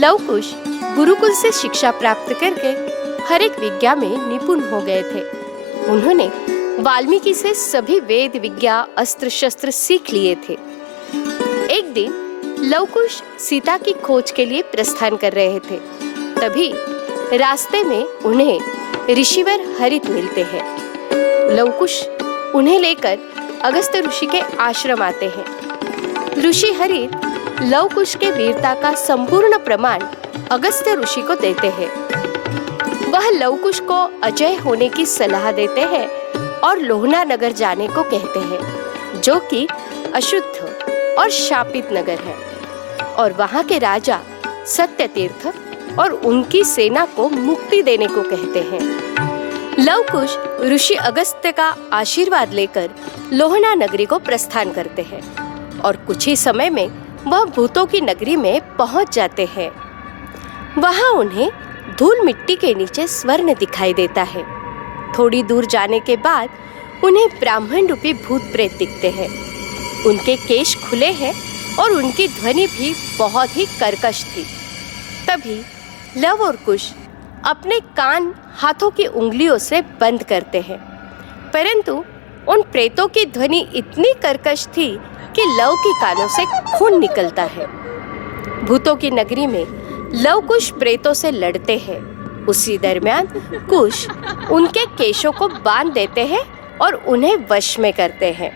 लवकुश गुरुकुल से शिक्षा प्राप्त करके हर एक विद्या में निपुण हो गए थे। उन्होंने वाल्मीकि से सभी वेद विद्या अस्त्र शस्त्र सीख लिए थे। एक दिन लवकुश सीता की खोज के लिए प्रस्थान कर रहे थे। तभी रास्ते में उन्हें ऋषिवर हरित मिलते हैं। लवकुश उन्हें लेकर अगस्त्य ऋषि के आश्रम आते हैं। ऋषि हरित लवकुश के वीरता का संपूर्ण प्रमाण अगस्त्य ऋषि को देते हैं। वह लवकुश को अजय होने की सलाह देते हैं और लोहना नगर जाने को कहते हैं, जो कि अशुद्ध और शापित नगर है, और वहां के राजा सत्यतीर्थ और उनकी सेना को मुक्ति देने को कहते हैं। लवकुश ऋषि अगस्त्य का आशीर्वाद लेकर लोहना नगरी को प्रस्थान करते हैं और कुछ ही समय में वह भूतों की नगरी में पहुंच जाते हैं। वहां उन्हें धूल मिट्टी के नीचे स्वर्ण दिखाई देता है। थोड़ी दूर जाने के बाद उन्हें ब्राह्मण रूपी भूत प्रेत दिखते हैं। उनके केश खुले हैं और उनकी ध्वनि भी बहुत ही कर्कश थी। तभी लव और कुश अपने कान हाथों की उंगलियों से बंद करते हैं, परंतु उन प्रेतों की ध्वनि इतनी कर्कश थी कि लव के कानों से खून निकलता है। भूतों की नगरी में लव कुश प्रेतों से लड़ते हैं। उसी दरमियान कुश उनके केशों को बांध देते हैं और उन्हें वश में करते हैं।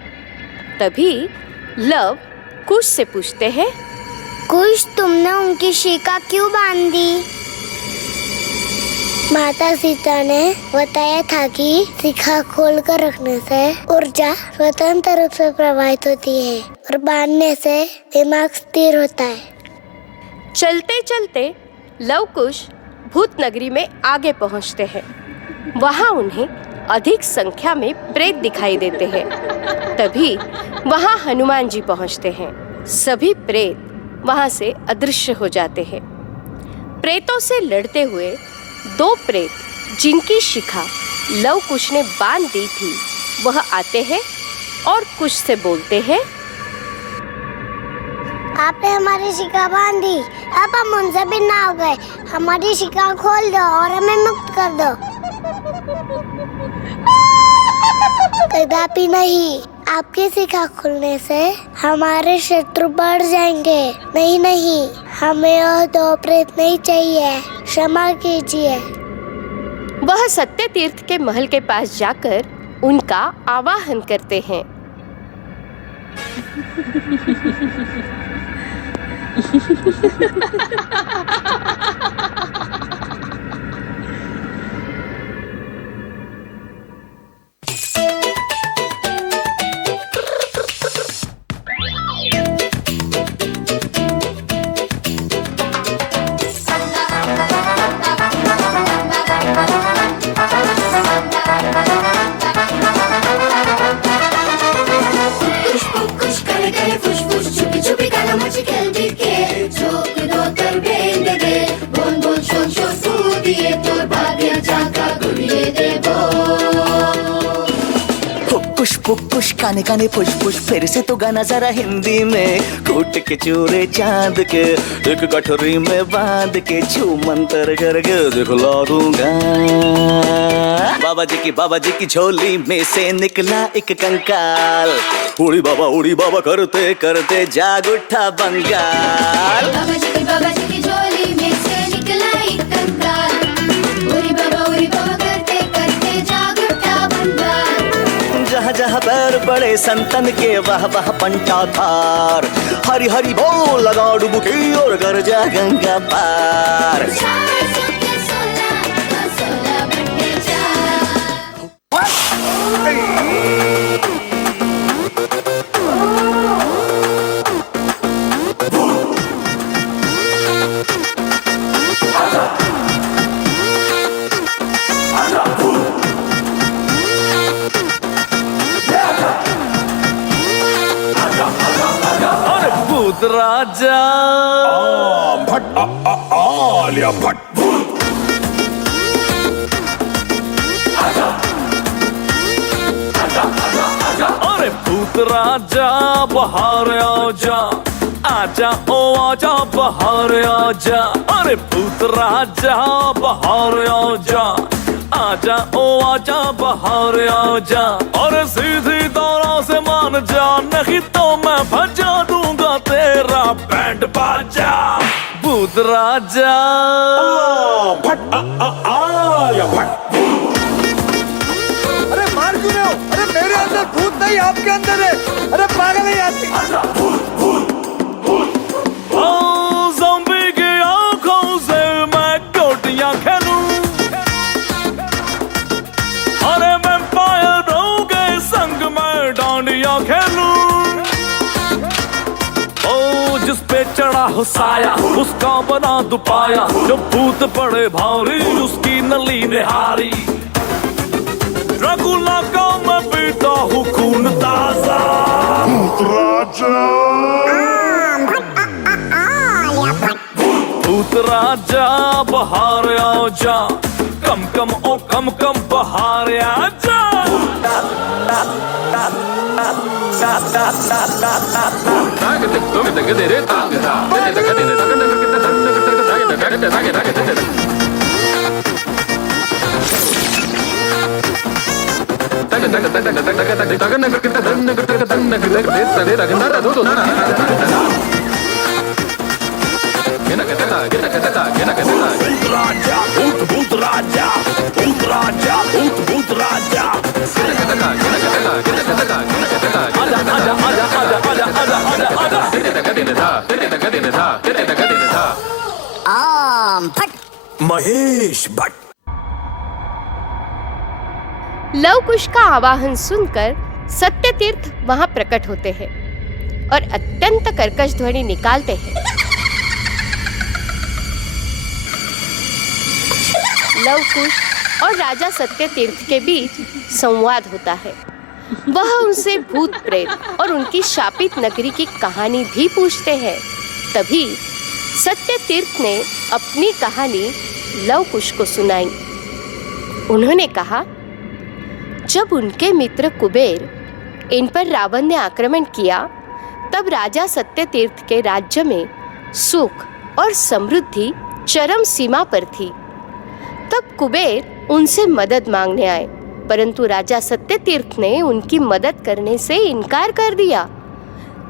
तभी लव कुश से पूछते हैं, कुश, तुमने उनकी शिका क्यों बांधी? माता सीता ने बताया था कि शिखा खोल कर रखने से ऊर्जा स्वतंत्र रूप से प्रवाहित होती है और बांधने से दिमाग स्थिर होता है। चलते चलते लवकुश भूत नगरी में आगे पहुंचते हैं। वहां उन्हें अधिक संख्या में प्रेत दिखाई देते हैं। तभी वहां हनुमान जी पहुंचते हैं। सभी प्रेत वहां से अदृश्य हो जाते हैं। प्रेतों से लड़ते हुए दो प्रेत, जिनकी शिखा लवकुश ने बांध दी थी, वह आते हैं और कुश से बोलते हैं, आपने हमारी शिका बांधी, अब हम उनसे भिन्न हो गए। हमारी शिका खोल दो और हमें मुक्त कर दो। कदापि नहीं, आपकी शिका खुलने से हमारे शत्रु बढ़ जाएंगे। नहीं नहीं, हमें और दो प्रेत नहीं चाहिए, क्षमा कीजिए। वह सत्यतीर्थ के महल के पास जाकर उनका आवाहन करते हैं। पुश काने काने पुश पुश, फिर से तो गाना जरा हिंदी में। कूट के चूरे चांद के एक कटोरी में बांध के छू मंतर करके दिखला दूंगा। बाबा जी की झोली में से निकला एक कंकाल। उड़ी बाबा करते करते जाग उठा बंगाल। बाबा जी की झोली में से निकला एक कंकाल। उड़ी बाबा करते करते जाग उठा बंगाल। जहाँ जहाँ पैर पड़े संतन के वाह वाह पंटा थार। हरी हरी बोल लगा डुबकी और कर जा गंगा पार। राजा भट आलिया भट अरे भूत राजा बाहर आजा, आजा ओ आजा बाहर आजा। अरे भूत राजा बाहर आजा, आजा ओ आजा बाहर आजा, और सीधी दौरा से मान जा, नहीं तो मैं भजा दूंगा तेरा बैंड बाजा। भूत राजा भट आलिया भट। अरे मार क्यों रहे हो? अरे मेरे अंदर भूत नहीं, आपके अंदर है। अरे पागल है आदमी। ज़ॉम्बी की आंखों से मैं गोटियां खेलूं, अरे वैम्पायरों के संग मैं डांडिया खेलूं। ओ जिस पे चढ़ा हो साया उसका बना दुपाया, जो भूत पड़े भारी उसकी नली निहारी। ड्रैकुला का मैं पीता हूँ खून ताजा। भूत राजा भूत राजा बाहर आजा, कम कम ओ कम कम बाहर आजा। भूत राजा भूत राजा भूत राजा भूत राजा। आजा आजा आजा आजा आजा आजा आजा आजा। महेश भट्ट। लव कुश का आवाहन सुनकर सत्यतीर्थ वहां प्रकट होते हैं और अत्यंत कर्कश ध्वनि निकालते हैं। लव कुश और राजा सत्यतीर्थ के बीच संवाद होता है। वह उनसे भूत प्रेत और उनकी शापित नगरी की कहानी भी पूछते हैं। तभी सत्यतीर्थ ने अपनी कहानी लव कुश को सुनाई। उन्होंने कहा, जब उनके मित्र कुबेर इन पर रावण ने आक्रमण किया, तब राजा सत्यतीर्थ के राज्य में सुख और समृद्धि चरम सीमा पर थी। तब कुबेर उनसे मदद मांगने आए, परंतु राजा सत्यतीर्थ ने उनकी मदद करने से इनकार कर दिया।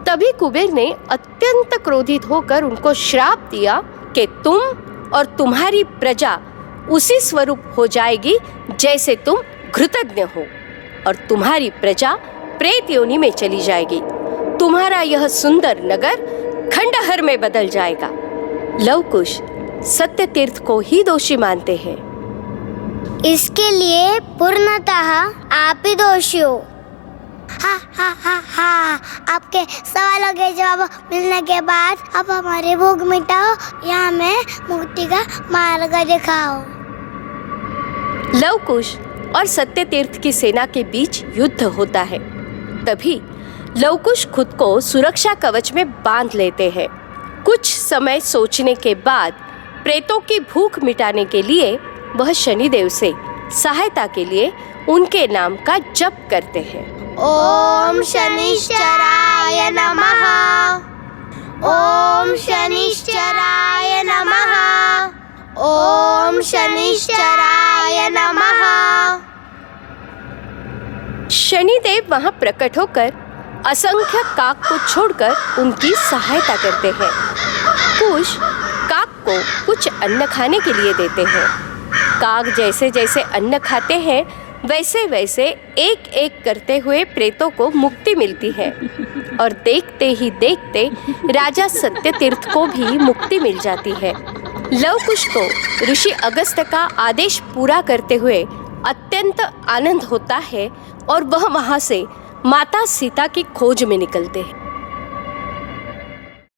तभी कुबेर ने अत्यंत क्रोधित होकर उनको श्राप दिया कि तुम और तुम्हारी प्रजा उसी स्वरूप हो जाएगी जैसे तुम कृतज्ञ हो, और तुम्हारी प्रजा प्रेत योनि में चली जाएगी। तुम्हारा यह सुंदर नगर खंडहर में बदल जाएगा। लव कुश सत्यतीर्थ को ही दोषी मानते हैं। इसके लिए पूर्णतः आप ही दोषी हो। हा हा हा हा। आपके सवालों के जवाब मिलने के बाद आप हमारी भूख मिटाओ या हमें मुक्ति का मार्ग दिखाओ। लव कुश और सत्यतीर्थ की सेना के बीच युद्ध होता है। तभी लव कुश खुद को सुरक्षा कवच में बांध लेते हैं। कुछ समय सोचने के बाद प्रेतों की भूख मिटाने के लिए वह शनिदेव से सहायता के लिए उनके नाम का जप करते हैं। ओम शनिश्चराय नमः। ओम शनिश्चराय नमः। ओम शनिश्चराय नमः। शनिदेव वहां प्रकट होकर असंख्य काक को छोड़कर उनकी सहायता करते हैं। कुश काक को कुछ अन्न खाने के लिए देते हैं। काक जैसे जैसे अन्न खाते हैं वैसे वैसे एक एक करते हुए प्रेतों को मुक्ति मिलती है, और देखते ही देखते राजा सत्यतीर्थ को भी मुक्ति मिल जाती है। लव कुश को ऋषि अगस्त्य का आदेश पूरा करते हुए अत्यंत आनंद होता है और वह वहां से माता सीता की खोज में निकलते हैं।